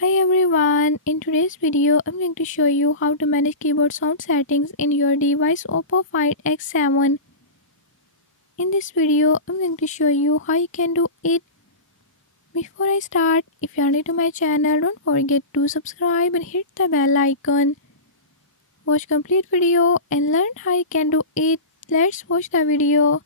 Hi everyone, in today's video I'm going to show you how to manage keyboard sound settings in your device Oppo Find X7. In this video I'm going to show you how you can do it. Before I start, if you are new to my channel, don't forget to subscribe and hit the bell icon. Watch complete video and learn how you can do it. Let's watch the video.